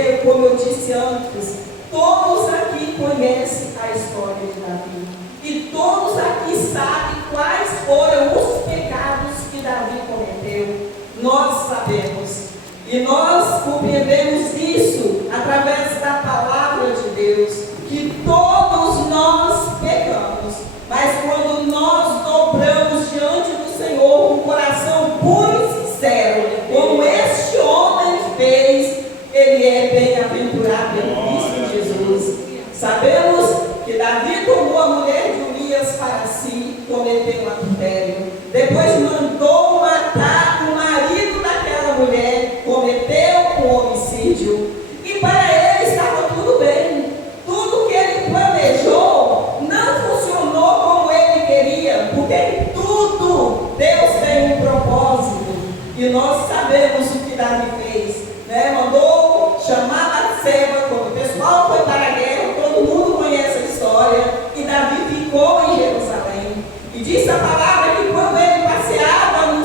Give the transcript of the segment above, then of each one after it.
porque, como eu disse antes, todos aqui conhecem a história de Davi. E todos aqui sabem quais foram os pecados que Davi cometeu. Nós sabemos. E nós compreendemos isso através da palavra de Deus, que todos nós pecamos. Mas quando nós dobramos diante do Senhor com um coração puro e sincero, como este homem fez, ele é bem-aventurado em Cristo Jesus. Sabemos que Davi tomou a mulher de Urias para si, cometeu um adultério. Depois mandou matar o marido daquela mulher, cometeu um homicídio. E para ele estava tudo bem. Tudo que ele planejou não funcionou como ele queria, porque em tudo Deus tem um propósito. E nós sabemos o que Davi fez, né? Mandou chamar Batseba, quando o pessoal foi para a guerra, todo mundo conhece a história, e Davi ficou em Jerusalém. E diz a palavra que quando ele passeava no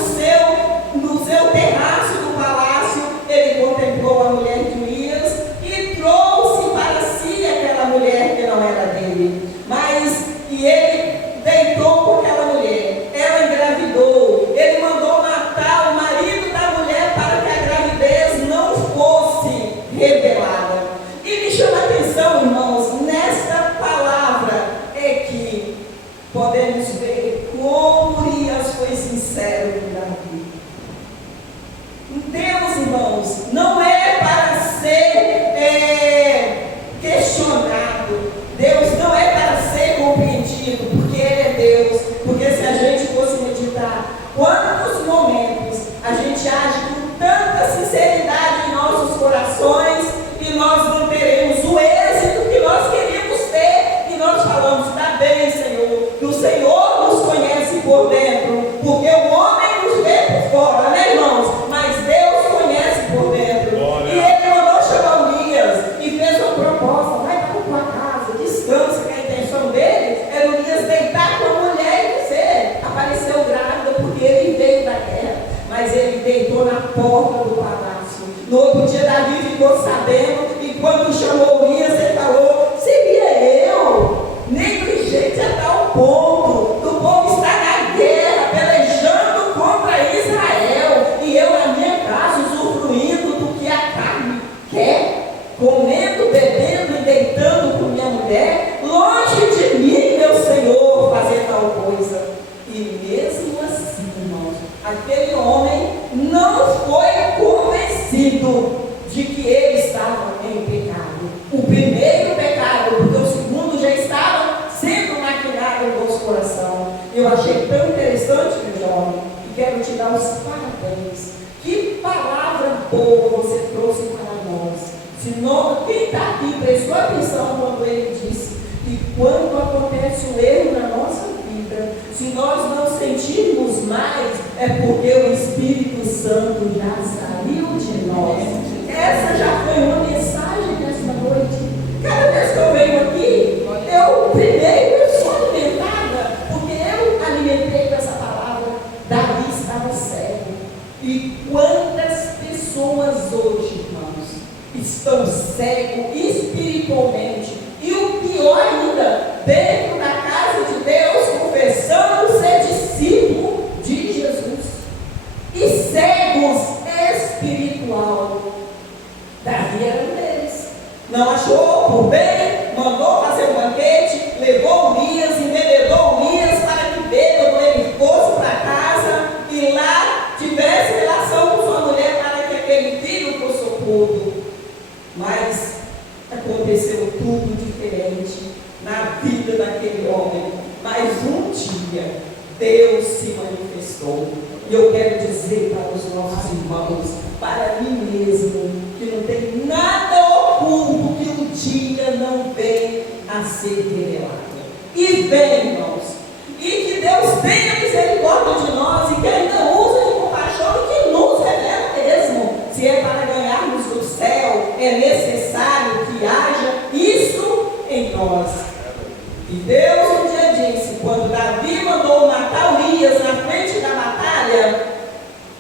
seu terraço do palácio, ele contemplou a mulher de Urias e trouxe para si aquela mulher que não era dele. E ele deitou com aquela mulher, ela engravidou, ele mandou matar o marido da mulher para que a gravidez não fosse revelada. E me chama a atenção, irmãos, nesta palavra é que podemos ver como Urias foi sincero com Davi. Deus, irmãos, não é para ser questionado. Deus não é para ser compreendido, porque Ele é Deus. Porque se a gente fosse meditar quantos momentos a gente age com tanta sinceridade em nossos corações e nós não teremos o êxito que nós queríamos ter, e nós falamos: está bem, Senhor, que o Senhor nos conhece por dentro, porque o homem nos vê por fora, né, irmãos? Mas Deus conhece por dentro. Glória. E Ele mandou chamar Urias e fez uma proposta: vai para a tua casa, descansa, que a intenção dele era Urias deitar com a mulher e dizer: apareceu grávida, porque ele veio da guerra. Mas ele deitou na porta do palácio. No outro dia Davi ficou sabendo, e quando chamou Urias, ele falou: seria eu negligente a tal ponto do povo estar na guerra, pelejando contra Israel, e eu na minha casa usufruindo do que a carne quer, comendo, bebendo e deitando com minha mulher? Longe de mim, meu Senhor, fazer tal coisa. E mesmo assim, irmãos, aquele homem não foi convencido de que ele estava em pecado. O primeiro pecado, porque o segundo já estava sendo maquinado no nosso coração. Eu achei tão interessante, meu jovem, e quero te dar os parabéns. Que palavra boa você trouxe para nós. Quem está aqui prestou atenção quando ele disse que quando acontece um erro na nossa vida, se nós não sentirmos mais, é porque o Espírito Santo já saiu de nós. Essa já foi uma mensagem nesta noite. Cada vez que eu venho aqui, eu sou alimentada, porque eu alimentei com essa palavra. Davi estava cego. E quantas pessoas hoje, irmãos, estão cegos espiritualmente, e o pior ainda, dentro da casa de Deus, confessando ser discípulo de Jesus, e cegos espiritual. Davi era um deles. Não achou por bem, mandou fazer um banquete, levou Urias, enveredou Urias para que bêbado ele fosse para casa e lá tivesse relação com sua mulher, para que aquele filho fosse oculto. Mas aconteceu tudo diferente na vida daquele homem. Mas um dia Deus se manifestou. E eu quero dizer para os nossos irmãos, para mim mesmo, que não tem nada oculto que um dia não vem a ser revelado. E vem, irmãos. E que Deus tenha misericórdia de nós e que ainda usa de compaixão e que nos revela mesmo. Se é para ganharmos o céu, é necessário que haja isso em nós. E Deus um dia disse, quando Davi mandou matar Urias na frente da batalha,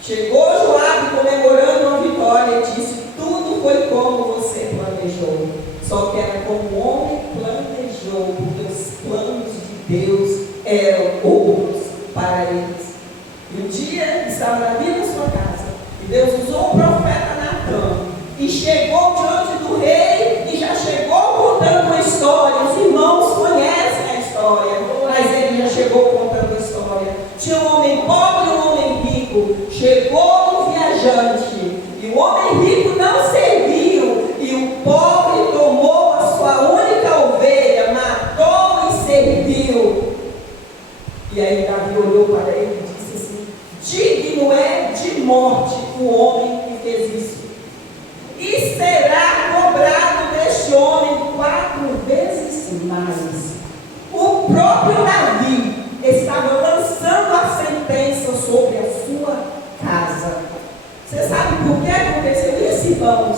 chegou Joabe comemorando uma vitória e disse: tudo foi como você planejou. Só que era como o homem planejou, porque os planos de Deus eram outros para eles. E um dia estava Davi na sua casa, e Deus usou o profeta Natan, e chegou diante do rei, e já chegou contando uma história. Os irmãos conhecem a história, mas ele já chegou contando a história. Tinha um homem pobre e um homem rico. Chegou um viajante, e o homem rico não serviu, e o pobre tomou a sua única ovelha, matou e serviu. E aí Davi olhou para ele e disse assim: digno é de morte o homem que fez isso, e será cobrado deste homem 4 vezes mais. O próprio Davi estava lançando a sentença sobre a sua casa. Você sabe por que aconteceu isso, irmãos?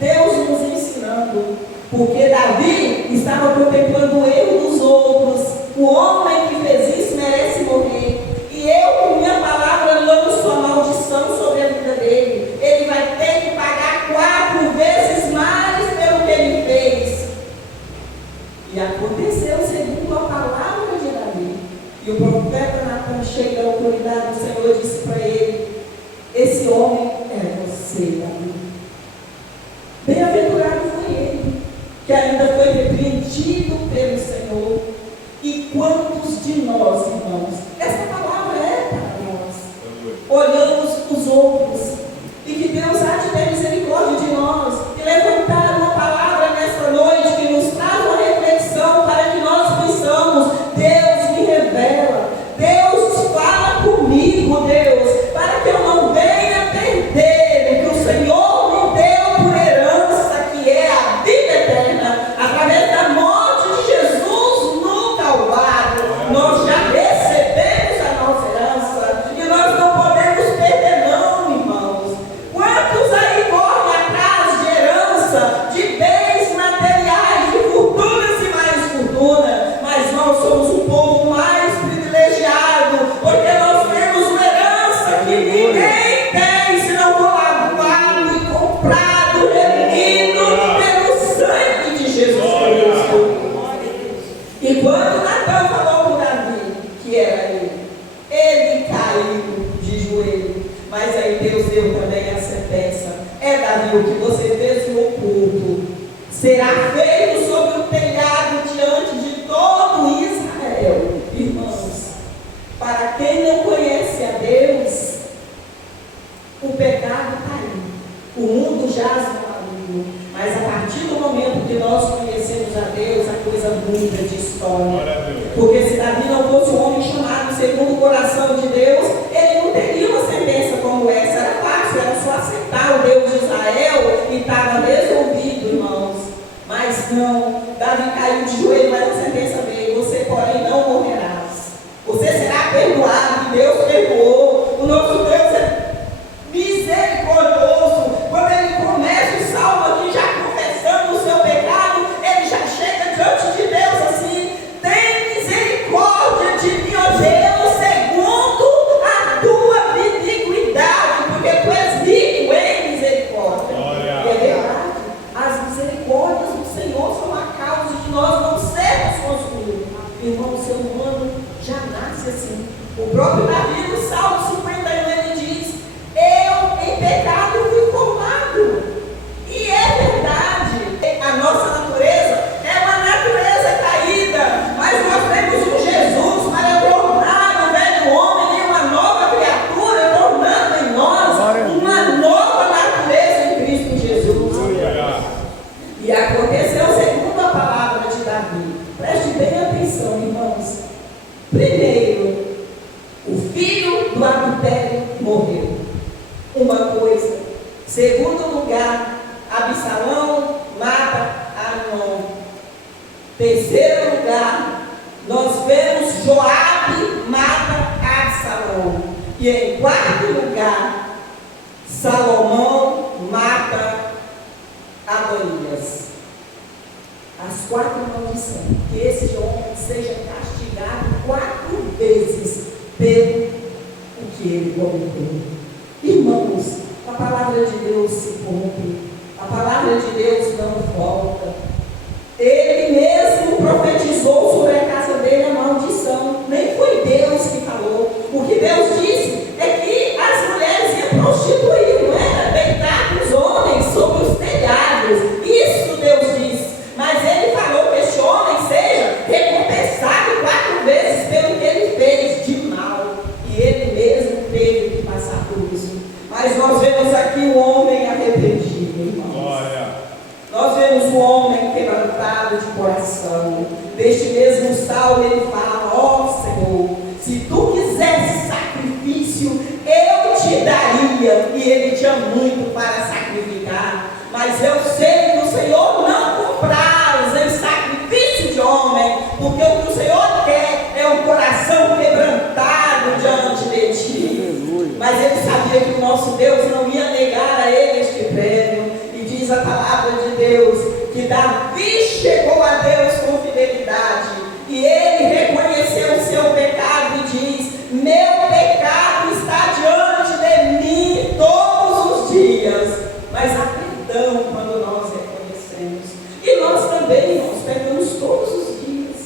Deus nos ensinando. Porque Davi estava contemplando o erro dos outros. O homem que fez isso merece morrer. E eu, com minha palavra, lanço a maldição sobre a vida dele. Ele vai ter que pagar 4 vezes mais pelo que ele fez. E aconteceu segundo a palavra de Davi. E o profeta Natan chega à autoridade do Senhor e disse para ele: esse homem é você, Davi. Bem-aventurado foi ele, que ainda foi repreendido pelo Senhor. E quantos de nós, irmãos, essa palavra é para nós, olhamos os outros, e que Deus há de ter misericórdia de nós, e levantar uma palavra nessa noite que nos traz uma reflexão para que nós pensamos: Deus me revela, Deus fala comigo, Deus, para que eu não venha perder o que o Senhor me deu por herança, que é a vida eterna, através da morte de Jesus no Calvário. Nós já recebemos a nossa herança, e nós não podemos perder não, irmãos. Quantos aí correm atrás de herança, de bens materiais, de fortunas e mais fortuna? Mas nós somos um povo mais privilegiado, porque nós temos uma herança que ninguém tem, senão for lavado e comprado, remido pelo sangue de Jesus Cristo. E quando Natan falou com Davi que era ele caiu de joelho. Mas aí Deus deu também a sentença: é, Davi, o que você fez no oculto será feito sobre o telhado diante de todo Israel. Irmãos, para quem não conhece a Deus, o pecado está aí, o mundo jaz no maligno. Mas a partir do momento que nós conhecemos a Deus, a coisa muda de história. Porque se Davi não fosse um homem chamado segundo o coração de Deus, ele não teria uma sentença como essa. Era fácil, era só aceitar o Deus de Israel e estava resolvido, irmãos. Mas não, Davi caiu de joelho, mas a sentença veio: você, porém, não morrerás. Você será perdoado, e Deus perdoou. O nosso Deus é misericordioso. Quando ele começa o salmo aqui, já confessando o seu pecado, ele já chega diante de Deus assim: tem misericórdia de mim, ó Deus, segundo a tua benignidade, porque tu és rico em misericórdia. E é verdade, as misericórdias do Senhor são a causa de nós não sermos consumidos. Irmão, o ser humano já nasce assim. O próprio Davi, no Salmo 51, ele diz: eu em pecado fui formado. E é verdade, a nossa natureza é uma natureza caída, mas nós temos um Jesus para tornar o velho homem em uma nova criatura, tornando em nós uma nova natureza em Cristo Jesus. E aconteceu segundo a palavra de Davi. Preste bem atenção, irmãos. Primeiro, o filho do adultério morreu. Uma coisa. Segundo lugar, Absalão mata Amnon. Terceiro lugar, nós vemos Joabe mata Absalão. E em quarto lugar, Salomão mata Adonias. As 4 maldições. Que esse homem seja castigado 4 vezes pelo que ele cometeu. Irmãos, a palavra de Deus se cumpre. A palavra de Deus não volta. Ele mesmo profetizou sobre a casa dele a maldição. Nem foi Deus que falou. O que Deus disse é que as mulheres iam prostituir, não era? Deitar com os homens sobre os telhados. Isso Deus disse. Mas ele falou que este homem seja recompensado 4 vezes pelo que ele fez de mal. E ele mesmo teve que passar por isso. Mas nós vemos aqui o homem arrependido, irmãos. Nós vemos o homem quebrantado de coração. Neste mesmo salmo ele fala: ó Senhor, se tu quisesse sacrifício, eu te daria. E ele tinha muito para sacrificar. Mas eu sei que o Senhor não compraz em sacrifício de homem, porque o que o Senhor quer é um coração quebrantado diante de ti. Mas ele sabia que o nosso Deus não ia negar a ele este prêmio. E diz a palavra de Deus que Davi chegou a Deus com fidelidade, e ele reconheceu o seu pecado e diz: meu pecado está diante de mim todos os dias. Mas há perdão quando nós reconhecemos. E nós também, nós pecamos todos os dias.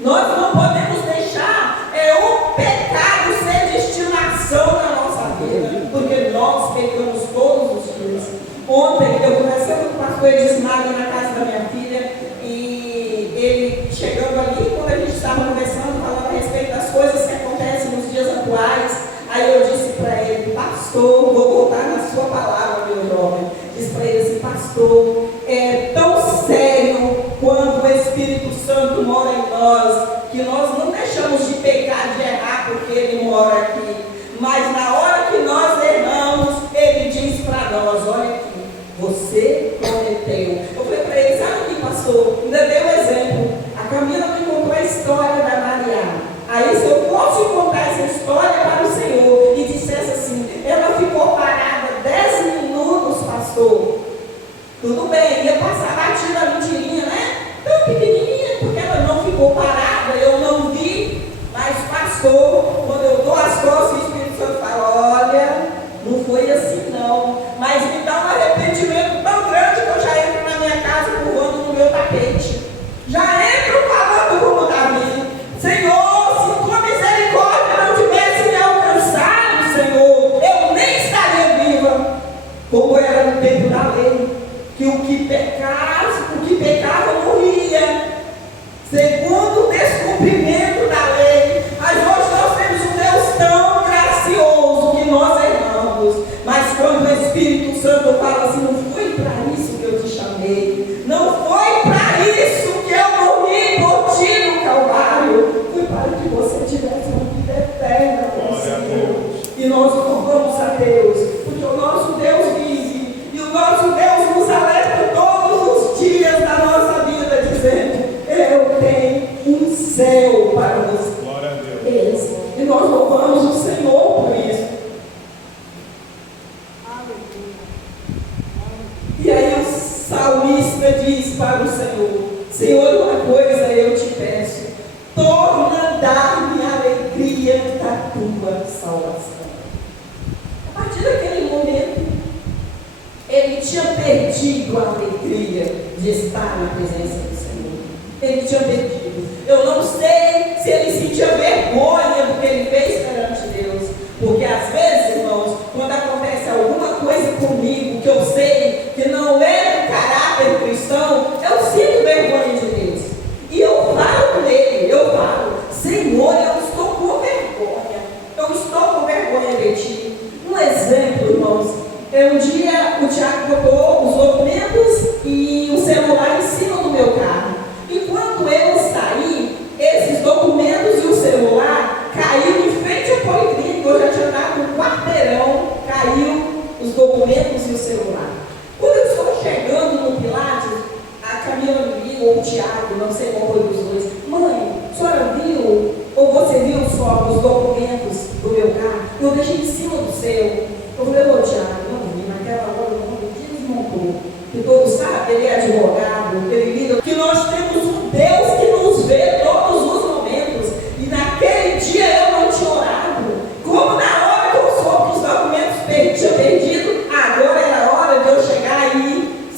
Nós não podemos deixar o pecado ser destinação na nossa vida, porque nós pecamos todos os dias. Ontem eu conversando com o pastor Edismário na casa da minha filha, e ele chegando ali, quando a gente estava conversando, falando a respeito das coisas que acontecem nos dias atuais, aí eu disse para ele: pastor, vou voltar na sua palavra, meu jovem. Disse para ele assim: pastor, é tão sério quando o Espírito Santo mora em nós, que nós não deixamos de pecar, de errar, porque ele mora aqui. Mas na hora que nós erramos, ele diz para nós: olha aqui, você cometeu. Eu falei para ele: sabe o que passou? Ainda deu um exemplo. A Camila me contou a história da Mariana. Aí, se eu posso contar essa história para o Senhor e dissesse assim: ela ficou parada 10 minutos, pastor, tudo bem, ia passar batida a mentirinha, né? Tão pequenininha, porque ela não ficou parada, eu não vi. Mas, pastor, quando eu dou as costas, o Espírito Santo fala: olha, não foi assim não. Mas me dá um arrependimento tão grande que eu já entro na minha casa pulando no meu tapete. Já entro falando como Davi: Senhor, se tua misericórdia não tivesse me alcançado, Senhor, eu nem estaria viva. Como era no tempo da lei, que o que pecava morria, segundo o descumprimento da lei. Mas hoje nós temos um Deus tão gracioso que nós erramos. Mas quando o Espírito Santo fala assim: não foi para isso que eu te chamei, não foi para isso que eu morri por ti no Calvário, foi para que você tivesse uma vida eterna com o Senhor. E nós louvamos a Deus, porque o nosso Deus vive, e o nosso Deus nos alerta todos os dias da nossa vida, dizendo: eu tenho um céu para você. Glória a Deus. E nós louvamos o Senhor por isso. E aí o salmista diz para o Senhor: Senhor, uma coisa eu te peço, torna a dar-me a alegria da tua salvação. A partir daquele momento, ele tinha perdido a alegria de estar na presença do Senhor. Ele tinha perdido. Eu não sei se ele sentia vergonha do que ele fez perante Deus, porque às vezes, irmãos, quando acontece alguma coisa comigo que eu sei que não é do caráter cristão, eu sinto vergonha de Deus. E eu falo com ele, eu falo: Senhor, eu estou com vergonha. Eu estou com vergonha de ti. Um exemplo, irmãos, um dia o Tiago botou os documentos e o celular em cima do meu carro. Enquanto eu saí, esses documentos e o celular caiu em frente ao policlínico. Eu já tinha dado um quarteirão, caiu os documentos e o celular. Quando eu estou chegando no Pilates, a Camila me viu, ou o Tiago, não sei qual foi dos dois: mãe, a senhora viu, ou você viu só os documentos do meu carro? Eu deixei em cima do seu. Eu falei: ô Tiago, não vi, naquela hora o mundo desmontou. Que todos sabem, ele é advogado, ele lida. Que nós temos um Deus que nos vê todos os momentos. E naquele dia eu não tinha orado. Como na hora que eu soube que os documentos tinham perdido, agora era a hora de eu chegar aí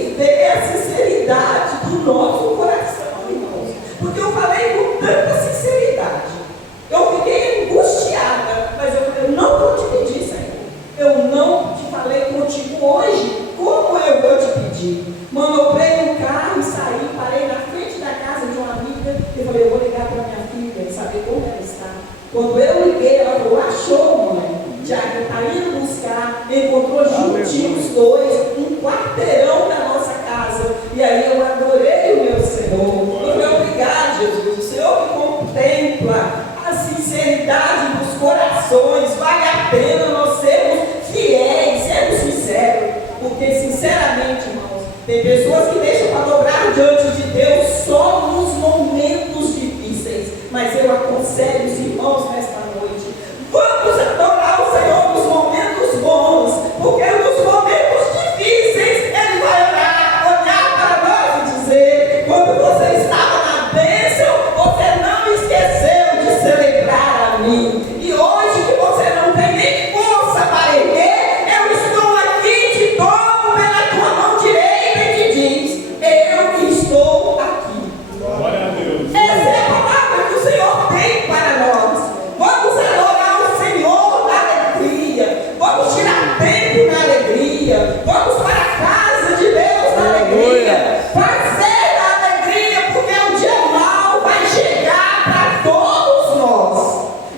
viver a sinceridade do nosso coração, irmãos. Porque eu falei com tanta sinceridade. Eu fiquei angustiada, mas eu não vou te pedir, Senhor. Eu não te falei contigo hoje, como eu vou te pedir? Manobrei um carro e saí, parei na frente da casa de uma amiga e falei, eu vou ligar para minha filha e saber como ela está. Quando eu liguei, ela falou, achou, mãe? Tiago está indo buscar, encontrou juntinhos dois, um quarteirão da nossa casa. E aí eu adorei o meu Senhor. Eu falei, obrigado, Jesus. O Senhor me contempla a sinceridade dos corações. Vale a pena nós sermos fiéis, sermos sinceros. Porque, sinceramente, irmãos, tem pessoas que deixam para dobrar diante de Deus só nos momentos difíceis. Mas eu aconselho os irmãos nesta noite, vamos adorar o Senhor nos momentos bons, porque nos momentos difíceis Ele vai olhar para nós e dizer, quando você estava na bênção, você não esqueceu de celebrar a mim. E hoje que você não tem nem força para erguer, eu estou aqui, te tomo pela tua mão direita e te diz, eu estou aqui. Glória a Deus. Essa é a palavra que o Senhor tem para nós. Vamos adorar o Senhor na alegria. Vamos tirar tempo na alegria. Vamos para a casa de Deus na alegria. Fazer a alegria, porque o dia mau vai chegar para todos nós.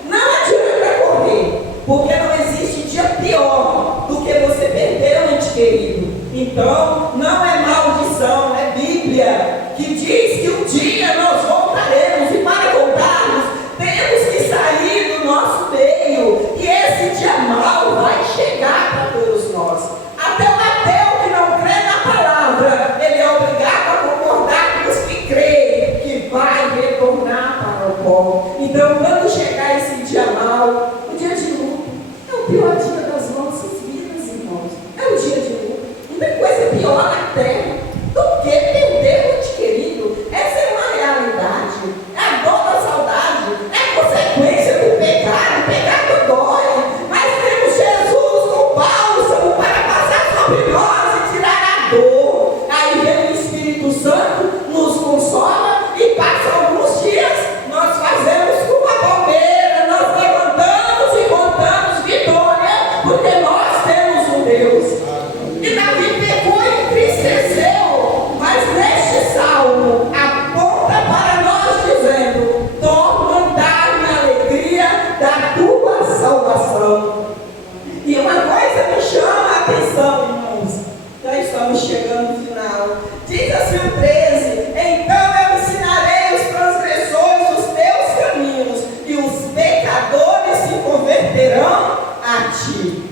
Não adianta correr, porque não existe dia pior do que você perder um ente querido. Então, não é maldição, é Bíblia que diz que um dia nós voltaremos, e para voltarmos temos que sair do nosso meio, e esse dia mau vai chegar para todos nós. Até o ateu que não crê na palavra, ele é obrigado a concordar com os que creem que vai retornar para o pó. Então, quando chegar esse dia mau, o dia de luto é o pior dia das nossas vidas, irmãos. É o dia de luto. Não tem coisa pior na terra do que perder o ente querido. Essa é uma realidade. É a dor da saudade, é consequência do pecado. O pecado dói, mas temos Jesus com bálsamo para passar sobre nós e tirar a dor. Aí vem o Espírito Santo, nos consola e passa alguns dias, nós fazemos com uma bombeira, nós levantamos e contamos vitória, porque nós temos um Deus. E Davi pegou e entristeceu, mas neste salmo aponta para nós dizendo, torna-me a alegria da tua salvação. E uma coisa me chama a atenção, irmãos, já estamos chegando no final. Diz assim o 13, então eu ensinarei os transgressores os teus caminhos, e os pecadores se converterão a ti.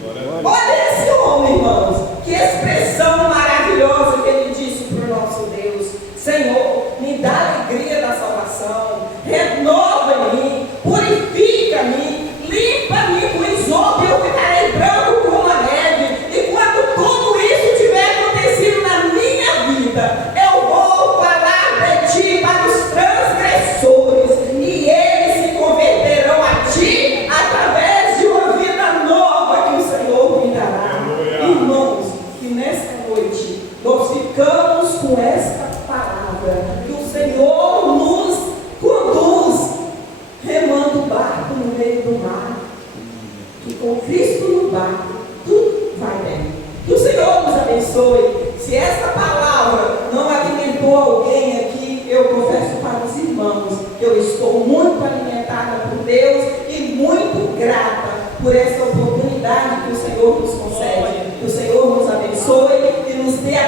Olha esse homem, irmãos, que expressão maravilhosa que ele disse para o nosso Deus. Senhor, me dá a alegria da salvação, renova em mim, purifica-me, limpa-me com isopo e eu ficarei branco como a neve. E quando tudo isso tiver acontecido na minha vida, eu vou falar de ti para os transgressores, e eles se converterão a ti através de uma vida nova que o Senhor me dará. Irmãos, que nesta noite nós ficamos com esta palavra, que o Senhor nos conduz, remando o barco no meio do mar, que com Cristo no barco tudo vai bem. Que o Senhor nos abençoe. Se esta palavra não alimentou alguém aqui, eu confesso para os irmãos que eu estou muito alimentada por Deus e muito grata por essa oportunidade que o Senhor nos concede. Que o Senhor nos abençoe e nos dê a